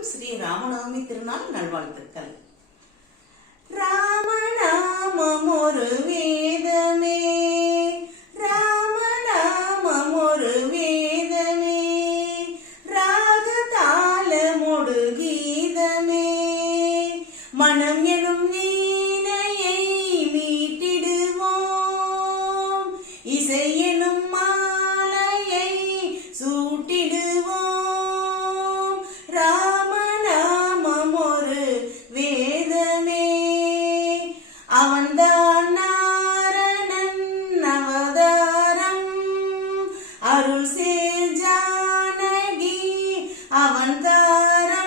அனைவருக்கும் ஸ்ரீ ராமநவமி திருநாள் நல்வாழ்த்துக்கள். ராமநாமம் ஒரு வேதமே. ராமநாமம் ஒரு வேதமே ராகதாளமொடு கீதமே. மனம் எனும் நீ அவன்தான் அவதாரம் அருள் சே ஜானகி அவன் தாரம்.